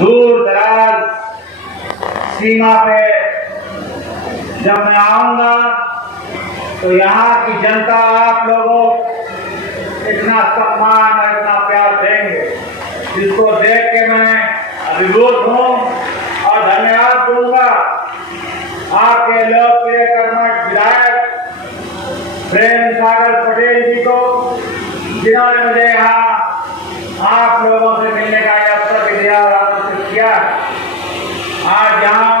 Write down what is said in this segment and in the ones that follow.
दूर दराज सीमा पे जब मैं आऊंगा तो यहाँ की जनता आप लोगों इतना सम्मान और इतना प्यार देंगे, जिसको देख के मैं अभिभूत हूँ और धन्यवाद दूंगा आपके लोकप्रिय कर्मठ विधायक प्रेम सागर पटेल जी को, जिन्होंने मुझे यहाँ आप लोगों से मिलने का अवसर भी दिया और आमंत्रित किया। आज यहाँ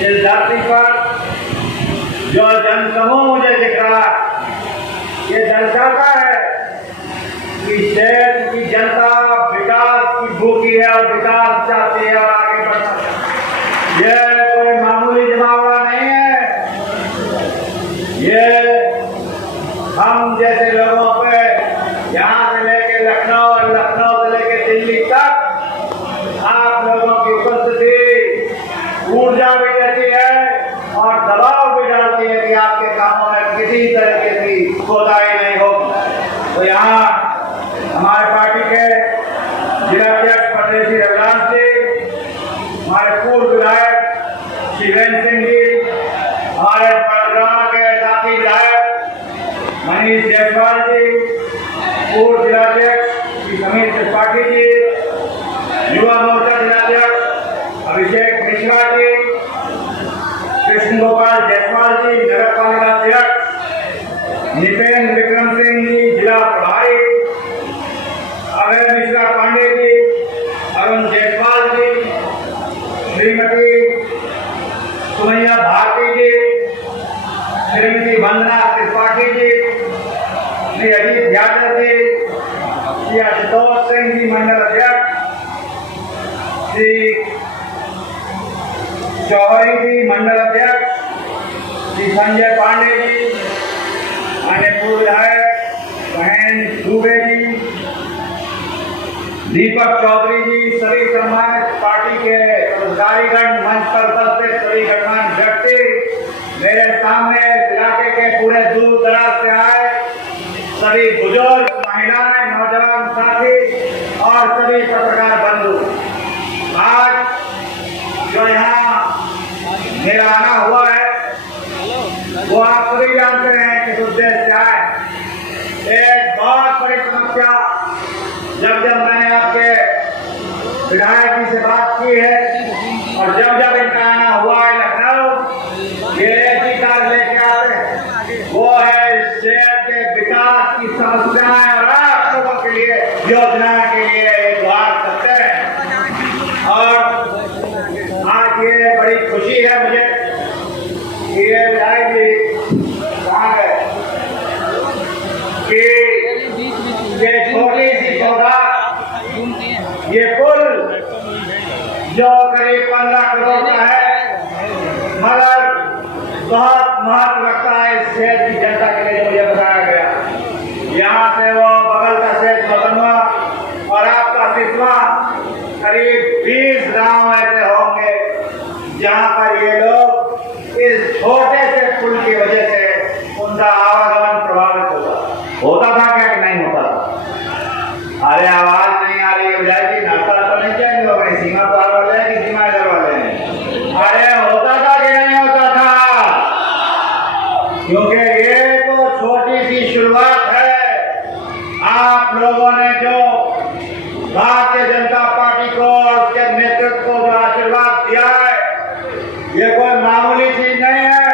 इस धरती पर जो जनसमूह मुझे दिख रहा है, ये दर्शाता है कि देश की जनता विकास की भूखी है और विकास चाहती है और आगे बढ़ना चाहती है। ये कोई मामूली जमावड़ा नहीं है। ये हम जैसे लोगों पे यहाँ से लेके लखनऊ और लखनऊ से लेके दिल्ली तक आप लोगों की उपस्थिति ऊर्जा भी देती है और दबाव भी डालती है कि आपके कामों में किसी तरीके की कोताही नहीं हो। तो यहाँ हमारे पार्टी के जिलाध्यक्ष परदेशी रविदास जी, हमारे पूर्व विधायक शिवेंद्र सिंह जी, हमारे पड़ग्राम के साथी विधायक मनीष जायसवाल जी, पूर्व जिलाध्यक्ष श्री समीर त्रिपाठी जी, युवा मोर्चा जिलाध्यक्ष अभिषेक मिश्रा जी, कृष्ण गोपाल जायसवाल जी, नगर पालिका अध्यक्ष निपेंद्र विक्रम सिंह जी, जिला प्रभारी अभय मिश्रा पांडे जी, अरुण जायसवाल जी, श्रीमती सुमैया भारती जी, श्रीमती वंदना त्रिपाठी जी, श्री अजीत यादव जी, श्री आशुतोष सिंह जी मंडल अध्यक्ष, श्री चौहरी जी मंडल अध्यक्ष, श्री संजय पांडे जी, माननीय पूर्व विधायक महेंद्र दुबे जी, दीपक चौधरी जी, सभी सम्मानित पार्टी के पदाधिकारीगण, मंच पर उपस्थित सभी गणमान्य व्यक्ति, मेरे सामने इलाके के पूरे दूर दराज से आए सभी बुजुर्ग, महिलाएं, नौजवान साथी और सभी पत्रकार बंधु, आज जो यहाँ मेरा आना हुआ है वो आप सभी जानते हैं किस उद्देश्य से आए। एक बहुत बड़ी समस्या जब मैंने आपके विधायक जी से बात की है और जब इनका आना हुआ है लखनऊ, ये ऐसी कार लेके आते हैं, वो है इस शहर के विकास की समस्याएं और आप लोगों के लिए योजनाएं के लिए एक बात करते हैं। और आज ये बड़ी खुशी है मुझे कि ये विधायक जी कहाँ गए कि ये छोटी सी पौधा, ये पुल जो करीब 15 करोड़ का है, मगर बहुत महत्व रखता है इस शहर की जनता के लिए, जो मुझे बताया गया। यहाँ से वो बगल का शहर मतनवा और आपका सिसवा, करीब 20 गांव ऐसे होंगे जहाँ पर ये लोग इस छोटे से पुल की वजह से उनका आवागमन प्रभावित होता था क्या कि नहीं होता था? अरे आवाज नहीं आ रही है विधायक जी, नाश्ता तो नहीं चाहिए अपनी सीमा पार वाले हैं कि सीमा इधर वाले हैं? अरे होता था कि नहीं होता था? क्योंकि ये तो छोटी सी शुरुआत है। आप लोगों ने जो भारतीय जनता पार्टी को और उसके नेतृत्व को जो आशीर्वाद दिया है, ये कोई मामूली चीज नहीं है।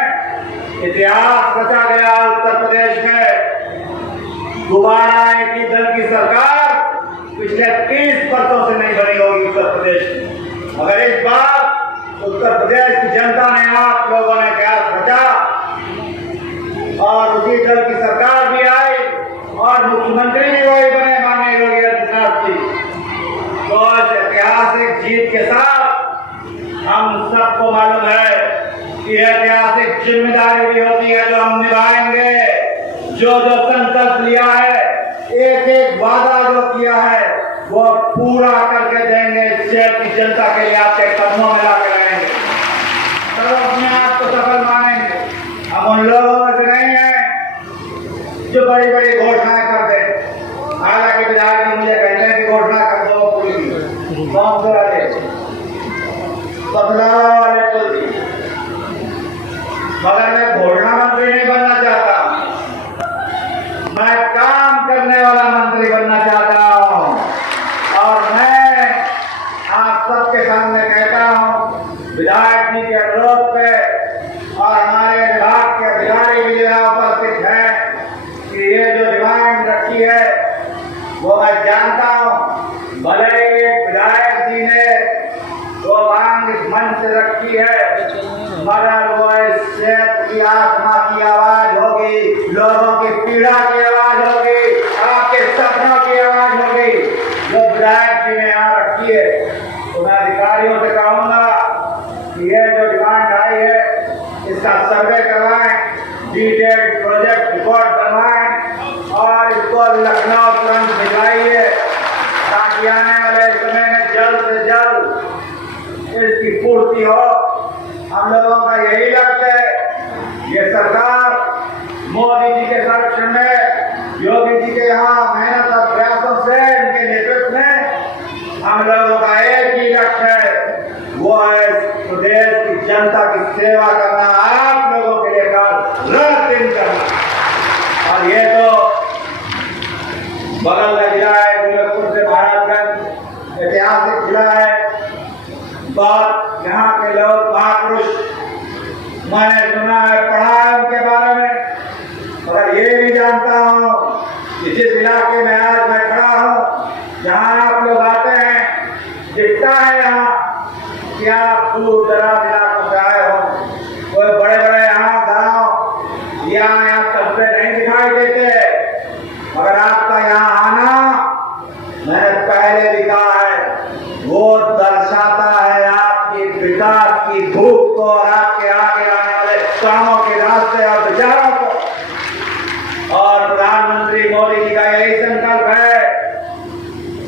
इतिहास रचा गया उत्तर प्रदेश में। दोबारा एक ही दल की सरकार पिछले 30 वर्षों से नहीं बनी होगी उत्तर प्रदेश में, मगर इस बार उत्तर प्रदेश की जनता ने, आप लोगों ने प्रयास रचा और उसी दल की सरकार भी आई और मुख्यमंत्री भी वही बने, माननीय योगी आदित्यनाथ जी। तो इस ऐतिहासिक जीत के साथ हम सबको मालूम है कि ऐतिहासिक जिम्मेदारी भी होती है जो हम निभाएंगे। जो संकल्प लिया है, एक एक वादा जो किया है, वो पूरा करके देंगे। शहर की जनता के लिए आपके कदमों में लाकर रहेंगे, तो अपने आप को सफल मानेंगे। हम उन लोगों में से नहीं है जो बड़ी बड़ी घोषणाएं कर दे। हालांकि विधायक जी मुझे कहते हैं कि घोषणा कर दो पुल की, कौन से वाले? बदलाव वाले पुल दिए। मगर मैं घोषणा मंत्री नहीं बनना चाहता, मैं काम करने वाला मंत्री बनना चाहता हूँ। और मैं आप सबके सामने कहता हूँ, विधायक जी के अनुरोध पे और हमारे विभाग के अधिकारी भी यहाँ उपस्थित हैं, कि ये जो डिमांड रखी है वो मैं जानता हूँ। भले ही विधायक जी ने वो मांग इस मंच से रखी है, मगर वो इस क्षेत्र की आत्मा की आवाज होगी, लोगों की पीड़ा की आवाज होगी, आपके सपनों की आवाज होगी, जो विधायक जी ने यहाँ रखी है। तो मैं अधिकारियों से कहूँगा कि ये जो डिमांड आई है इसका सर्वे करवाएं, डिटेल्ड प्रोजेक्ट रिपोर्ट बनवाएं और इसको लखनऊ तुरंत भिजवाइए, ताकि आने वाले समय में जल्द से जल्द इसकी पूर्ति हो। हम लोगों का यही लक्ष्य है। ये सरकार मोदी जी के संरक्षण में, योगी जी के यहाँ मेहनत और प्रयासों से, इनके नेतृत्व में हम लोगों का एक ही लक्ष्य है, वो है प्रदेश की जनता की सेवा करना, आप लोगों के लिए रात दिन करना। और ये तो बगल का जिला है, गोरखपुर से महाराजगंज ऐतिहासिक जिला है। बात यहाँ के लोग महापुरुष मैंने सुना है, पढ़ा है उनके बारे में, मगर ये भी जानता हूँ कि जिस इलाके में आज मैं खड़ा हूँ, जहाँ आप लोग आते हैं, दिखता है यहाँ कि आप दूर दराज इलाकों से आए हो, कोई बड़े बड़े यहाँ गाँव यहाँ सबसे नहीं दिखाई देते, मगर आपका यहाँ आना, मैंने पहले भी कहा है, वो दर्शाता है आपकी विकास की भूख को और आपके आगे आने वाले कामों के रास्ते और विचारों को। और प्रधानमंत्री मोदी जी का यही संकल्प है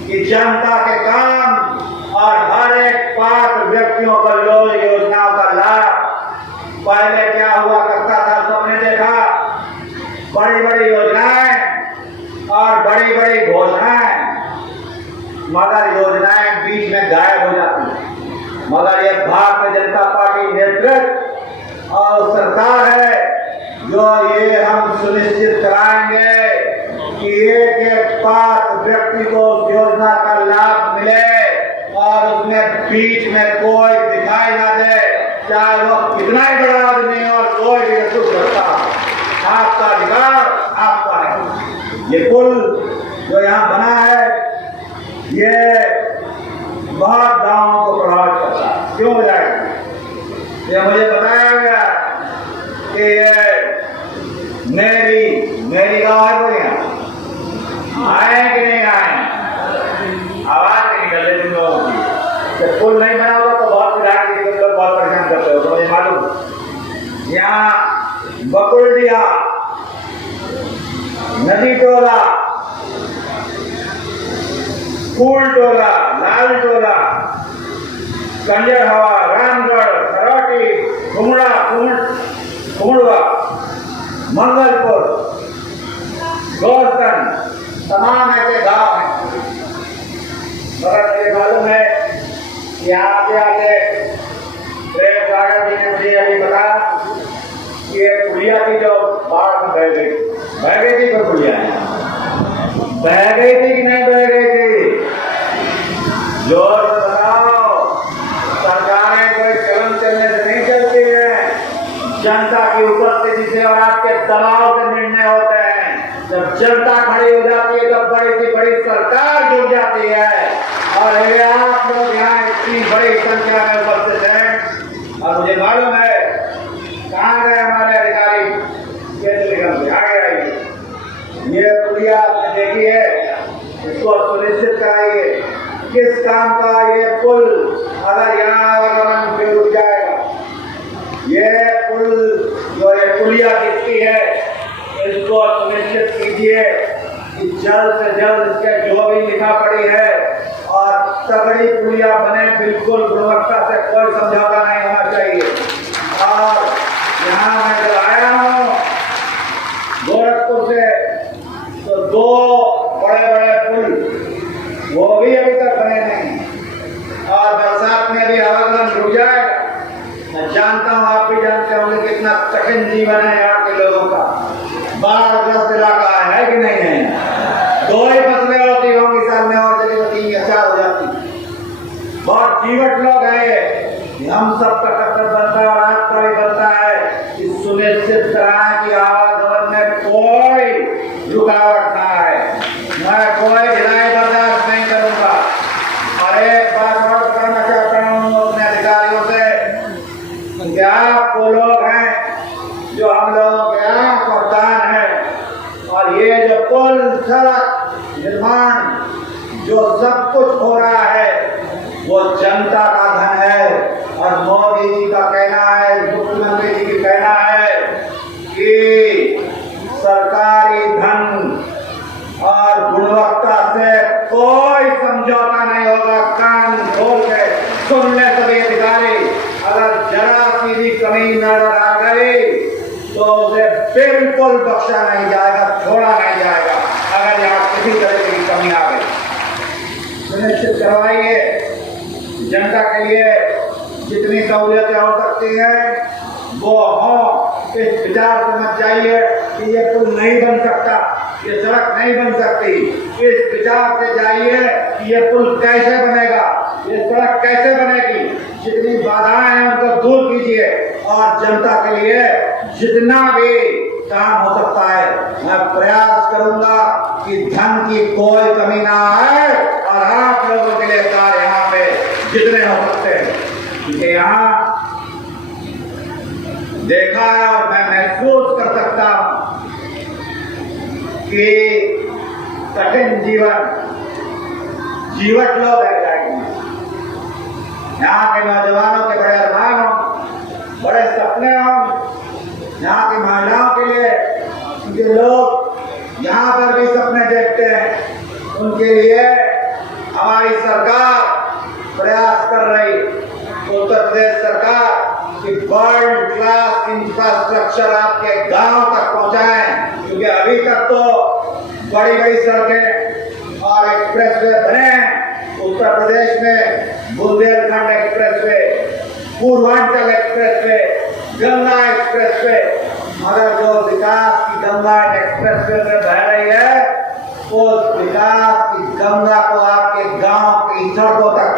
कि जनता के काम और हर एक पात्र व्यक्तियों को योजनाओं का लाभ। पहले क्या हुआ करता था, सबने देखा, बड़ी बड़ी योजनाएं और बड़ी बड़ी घोषणाएं, मगर योजनाएं बीच में गायब हो जाती है। मगर ये भारतीय जनता पार्टी नेतृत्व और सरकार है जो ये हम सुनिश्चित कराएंगे कि एक एक पात्र व्यक्ति को उस योजना का लाभ मिले और उसमें बीच में कोई दिखाई ना दे, चाहे वो कितना ही बड़ा आदमी हो और कोई भी सुख करता। आपका अधिकार आपका है। ये पुल जो यहाँ बना है, ये बहुत गांवों को प्रभावित करता है। क्यों जाएगा? ये मुझे बताया गया कि ये मेरी गाँव है, कोई यहाँ आए कि नहीं आए, आवाज नहीं निकल रही तुम लोगों की। जब पुल नहीं बना होगा तो बहुत विधायक जी लोग बहुत परेशान करते हो, तो मुझे मालूम। यहाँ बकुलडिया, नदी टोला, फूल टोला, लाल टोला, कंजर हवा, रामगढ़, सरोटी, कुमड़ा, कुमड़वा, मंगलपुर, गोरतन, तमाम ऐसे गांव हैं। मगर मुझे मालूम है कि आगे आगे प्रेम सागर जी ने मुझे अभी बताया कि ये पुलिया की जो बाढ़ में बह गई थी, कोई पुलिया बह गई थी कि नहीं बह गई थी? जोर बताओ। सरकारें कोई कलम चलने से नहीं चलती है, जनता की उपस्थिति से और आपके दबाव से निर्णय होते हैं। जब जनता खड़ी हो जाती है तो बड़ी सी बड़ी सरकार जुट जाती है। और ये आप लोग यहाँ इतनी बड़ी संख्या में उपस्थित हैं, और मुझे मालूम है कहाँ गए हमारे अधिकारी, केंद्र निगम से आगे आइए। ये पुलिया देखी है, इसको सुनिश्चित कराइए। किस काम का ये पुल अगर यहाँ आवागमन फिर रुक जाएगा? ये पुल जो ये पुलिया किसकी है, इसको सुनिश्चित कीजिए कि जल्द से जल्द इसके जो भी लिखा पड़ी है और तगड़ी पुलिया बने, बिल्कुल गुणवत्ता से कोई समझौता नहीं होना चाहिए। और यहाँ मैं जब आया हूँ गोरखपुर से, तो 2 बड़े बड़े पुल वो भी अभी तक बने नहीं। बहुत जीवट लोग हैं कि हम सबका कर्तव्य बनता है और आपका भी बनता है कि सुनिश्चित कराएं कि आवागमन में कोई रुकावट ना आए। मैं कोई ढिलाई बर्दाश्त नहीं करूंगा। और एक बात और बताना चाहता हूँ अपने अधिकारियों से कि आप वो लोग हैं जो हम लोगों के आंख और कान है, और ये जो पुल सड़क निर्माण जो सब कुछ हो रहा है वो जनता का धन है। और मोदी जी का कहना है, मुख्यमंत्री जी का कहना है कि सरकारी धन और गुणवत्ता से कोई समझौता नहीं होगा। कान खोल के सुन ले सभी अधिकारी, अगर जरा सी भी कमी नजर आ गई तो उसे बिल्कुल बख्शा नहीं जाएगा, छोड़ा नहीं जाएगा। अगर यहाँ किसी तरह की कमी आ गई सुनिश्चित करवाइए जनता के लिए जितनी सहूलियतें हो सकती हैं वो हो। इस विचार से मत जाइए कि ये पुल नहीं बन सकता, ये सड़क नहीं बन सकती। इस विचार से जाइए कि ये पुल कैसे बनेगा, ये सड़क कैसे बनेगी। जितनी बाधाएं हैं उनको दूर कीजिए और जनता के लिए जितना भी काम हो सकता है मैं प्रयास करूंगा कि धन की कोई कमी ना आए और आप लोगों के लिए कार्य यहाँ पे जितने हो सकते हैं। क्योंकि यहाँ देखा है और मैं महसूस कर सकता हूं कि कठिन जीवट लोग रह जाएंगे। यहाँ के नौजवानों के बड़े अरमान हों, बड़े सपने हों। यहाँ की महिलाओं के लिए जो लोग यहाँ पर भी सपने देखते हैं उनके लिए हमारी सरकार प्रयास कर रही, उत्तर प्रदेश सरकार कि वर्ल्ड क्लास इंफ्रास्ट्रक्चर आपके गांव तक पहुंचाएं। क्योंकि अभी तक तो बड़ी बड़ी सड़कें और एक्सप्रेसवे बने हैं उत्तर प्रदेश में। Bundelkhand expressway, Purvanchal expressway, Ganga expressway, मगर जो विकास की गंगा एक्सप्रेसवे में बह रही है उस विकास की गंगा को आपके गांव की सड़कों तक